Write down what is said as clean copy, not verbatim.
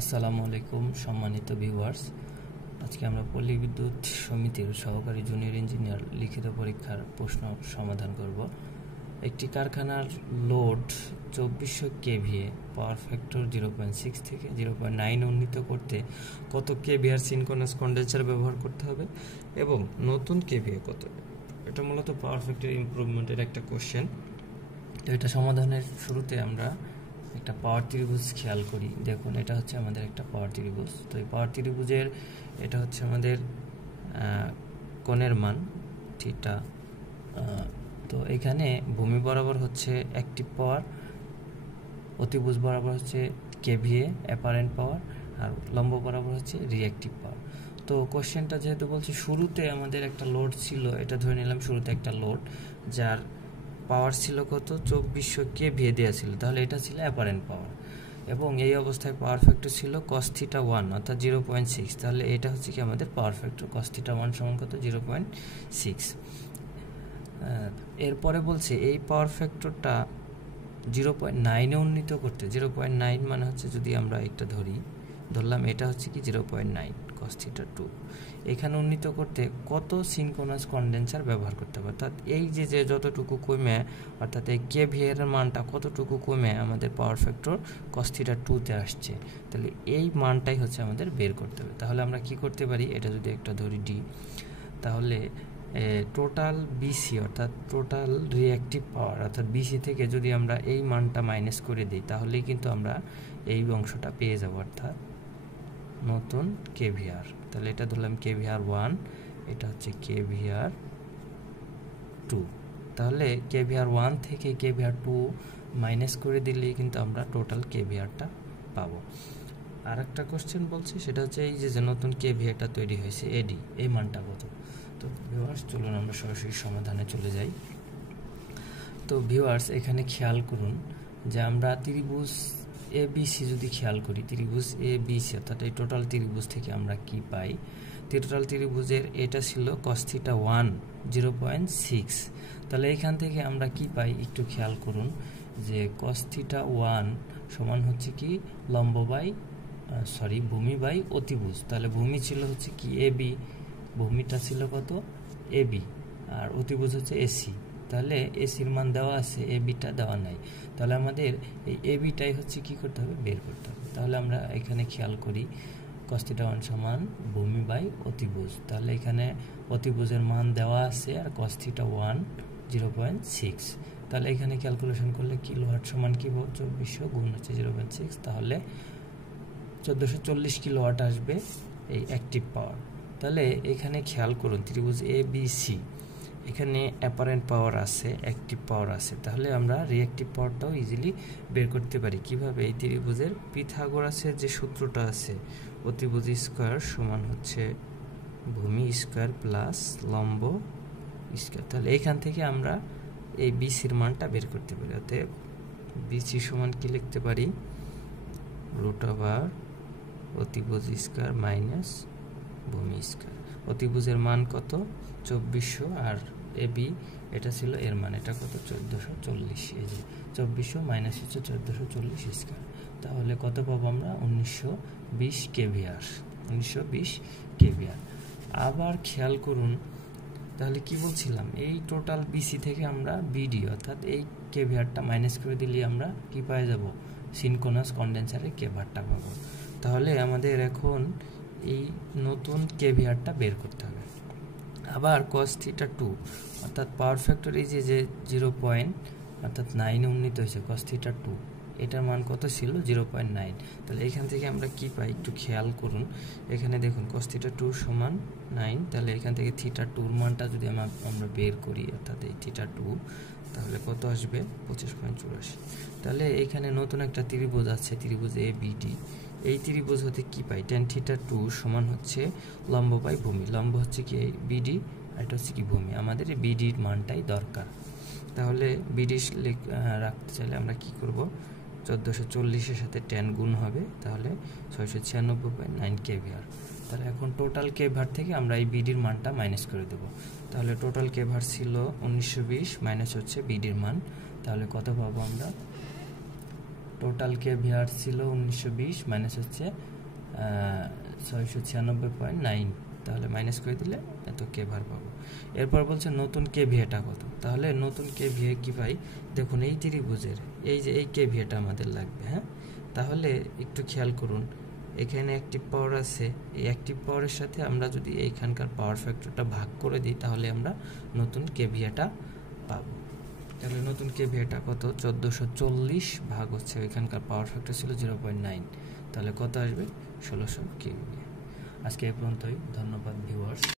আসসালামু আলাইকুম সম্মানিত ভিউয়ার্স, আজকে আমরা পল্লী বিদ্যুৎ সমিতির সহকারী জুনিয়র ইঞ্জিনিয়ার লিখিত পরীক্ষার প্রশ্ন সমাধান করব। একটি কারখানার লোড 2400 কেভিএ, পাওয়ার ফ্যাক্টর 0.6 থেকে 0.9 উন্নীত করতে কত কেভিআর সিনক্রোনাস কন্ডেন্সার ব্যবহার করতে হবে এবং নতুন কেভিএ কত। এটা মূলত পাওয়ার ফ্যাক্টর ইমপ্রুভমেন্টের একটা কোশ্চেন। তো এটা সমাধানের শুরুতে আমরা একটা পাওয়ার ত্রিভুজ খেয়াল করি। দেখুন, এটা হচ্ছে আমাদের একটা পাওয়ার ত্রিভুজ। তো এই পাওয়ার ত্রিভুজের এটা হচ্ছে আমাদের কোণের মান থিটা। তো এখানে ভূমি বরাবর হচ্ছে অ্যাক্টিভ পাওয়ার, অতিভুজ বরাবর হচ্ছে কেভিএ অ্যাপারেন্ট পাওয়ার, আর লম্ব বরাবর হচ্ছে রিঅ্যাক্টিভ পাওয়ার। তো কোশ্চেনটা যেহেতু বলছি শুরুতে আমাদের একটা লোড ছিল, এটা ধরে নিলাম শুরুতে একটা লোড যার পাওয়ার ছিল কত 2400 কেভিএ দেওয়া ছিল, তাহলে এটা ছিল অ্যাপারেন্ট পাওয়ার এবং এই অবস্থায় পাওয়ার ফ্যাক্টর ছিল cos θ 1 অর্থাৎ 0.6। তাহলে এটা হচ্ছে কি আমাদের পাওয়ার ফ্যাক্টর cos θ 1 সমান কত 0.6। এরপরে বলছে এই পাওয়ার ফ্যাক্টরটা 0.9 এ উন্নীত করতে। 0.9 মানে হচ্ছে যদি আমরা একটা ধরলাম এটা হচ্ছে কি 0.9 cos θ 2, এখানে উন্নীত করতে কত সিনক্রোনাস কন্ডেন্সার ব্যবহার করতে হবে। অর্থাৎ এই যে যতটুকু কমে, অর্থাৎ এই কেভিএর মানটা কতটুকু কমে আমাদের পাওয়ার ফ্যাক্টর cos θ 2 তে আসছে, তাহলে এই মানটাই হচ্ছে আমাদের বের করতে হবে। তাহলে আমরা কি করতে পারি, এটা যদি একটা ধরি ডি, তাহলে টোটাল বিসি অর্থাৎ টোটাল রিঅ্যাক্টিভ পাওয়ার অর্থাৎ বিসি থেকে যদি আমরা এই মানটা মাইনাস করে দিই, তাহলেই কিন্তু আমরা এই অংশটা পেয়ে যাব, অর্থাৎ নতুন কেভিআর। তাহলে এটা ধরলাম কেভিআর 1, এটা হচ্ছে কেভিআর 2। তাহলে কেভিআর 1 থেকে কেভিআর 2 মাইনাস করে দিলেই কিন্তু আমরা টোটাল কেভিআরটা পাবো। আর একটা কোশ্চেন বলছে, সেটা হচ্ছে এই যে নতুন কেভিআরটা তৈরি হয়েছে এডি, এই মানটা কত। তো ভিউয়ার্স চলুন আমরা সরাসরি সমাধানে চলে যাই। তো ভিউয়ার্স এখানে খেয়াল করুন যে আমরা ত্রিভুজ এবিসি যদি খেয়াল করি, ত্রিভুজ এবিসি অর্থাৎ এই টোটাল ত্রিভুজ থেকে আমরা কি পাই। টোটাল ত্রিভুজের এটা ছিল cos θ 1 0.6, তাহলে এখান থেকে আমরা কি পাই একটু খেয়াল করুন যে cos θ 1 সমান হচ্ছে কি লম্ব বাই ভূমি বাই অতিভুজ। তাহলে ভূমি ছিল হচ্ছে কি এবি, ভূমিটা ছিল কত এবি, আর অতিভুজ হচ্ছে এসি। তাহলে এসির মান দেওয়া আছে, এবিটা দেওয়া নাই, তাহলে আমাদের এই এবিটাই হচ্ছে কি করতে হবে, বের করতে হবে। তাহলে আমরা এখানে খেয়াল করি cos θ 1 সমান ভূমি বাই অতিভুজ, তাহলে এখানে অতিভুজের মান দেওয়া আছে আর cos θ 1 0.6। তাহলে এখানে ক্যালকুলেশন করলে কিলোওয়াট সমান কি 2400 গুণ হচ্ছে 0.6, তাহলে 1440 কিলোওয়াট আসবে এই অ্যাক্টিভ পাওয়ার। তাহলে এখানে খেয়াল করুন ত্রিভুজ এ বি সি, এখানে অ্যাপারেন্ট পাওয়ার আছে, অ্যাক্টিভ পাওয়ার আছে, তাহলে আমরা রিঅ্যাক্টিভ পাওয়ারটাও ইজিলি বের করতে পারি। কিভাবে, এই ত্রিভুজের পিথাগোরাসের যে সূত্রটা আছে, অতিভুজ স্কয়ার সমান হচ্ছে ভূমি স্কয়ার প্লাস লম্ব স্কয়ার। তাহলে এখান থেকে আমরা এই বিসির মানটা বের করতে পারি। অতএব বিসি সমান কি লিখতে পারি, √, অতিভুজ স্কয়ার মাইনাস ভূমি স্কয়ার। অতিভুজের মান কত 2400, আর এবি এটা ছিল এর মান, এটা কত 1440। এই যে 2400 মাইনাস হচ্ছে 1440 স্কয়ার, তাহলে কত পাবো আমরা 1920 কেভিআর। 1920 কেভিআর। আবার খেয়াল করুন, তাহলে কি বলছিলাম, এই টোটাল বিসি থেকে আমরা বিডি অর্থাৎ এই কেভিআরটা মাইনাস করে দিলে আমরা কি পেয়ে যাব, সিনক্রোনাস কন্ডেন্সারের কেভিআরটা পাবো। তাহলে আমাদের এখন এই নতুন কেভিআরটা বের করতে হবে। আবার cos θ 2 অর্থাৎ পাওয়ার ফ্যাক্টর এই যে 0.9 উন্নীত হয়েছে cos θ 2, এটার মান কত ছিল 0.9। তাহলে এখান থেকে আমরা কি পাই একটু খেয়াল করুন, এখানে দেখুন cos θ 2 সমান 9, তাহলে এখান থেকে θ 2 মানটা যদি আমরা বের করি অর্থাৎ এই θ 2, তাহলে কত আসবে 25.84। তাহলে এখানে নতুন একটা ত্রিভুজ আছে, ত্রিভুজ এ বিডি। এই ত্রিভুজ হতে কি পাই, tan θ 2 সমান হচ্ছে লম্ব বাই ভূমি। লম্ব হচ্ছে কি বিডি, আর এটা হচ্ছে কি ভূমি। আমাদের এই বিডির মানটাই দরকার। তাহলে বিডি রাখতে চাইলে আমরা কি করব, 1440 এর সাথে tan গুণ হবে, তাহলে 696.9 কেভিআর। তাহলে এখন টোটাল কেভিআর থেকে আমরা এই বিডির মানটা মাইনাস করে দেব। তাহলে টোটাল কেভিআর ছিল 1920 মাইনাস হচ্ছে বিডির মান, তাহলে কত পাবো আমরা টোটাল কেভিআর ছিল 1920 মাইনাস হচ্ছে 696.9, তাহলে মাইনাস করে দিলে এত কেভিআর পাবো। এরপর বলছে নতুন কেভিএটা কত, তাহলে নতুন কেভিএ কি পাই, দেখুন এই ত্রিভুজের এই যে এই কেভিএটা আমাদের লাগবে। হ্যাঁ, তাহলে একটু খেয়াল করুন, এখানে অ্যাক্টিভ পাওয়ার আছে, এই অ্যাক্টিভ পাওয়ারের সাথে আমরা যদি এইখানকার পাওয়ার ফ্যাক্টরটা ভাগ করে দিই তাহলে আমরা নতুন কেভিএটা পাবো। তাহলে নতুন কেভিএটা কত, 1440 ভাগ হচ্ছে ওইখানকার পাওয়ার ফ্যাক্টর ছিল 0.9, তাহলে কত আসবে 1600 কেভিএ। আজকে এই পর্যন্তই, ধন্যবাদ ভিউয়ার্স।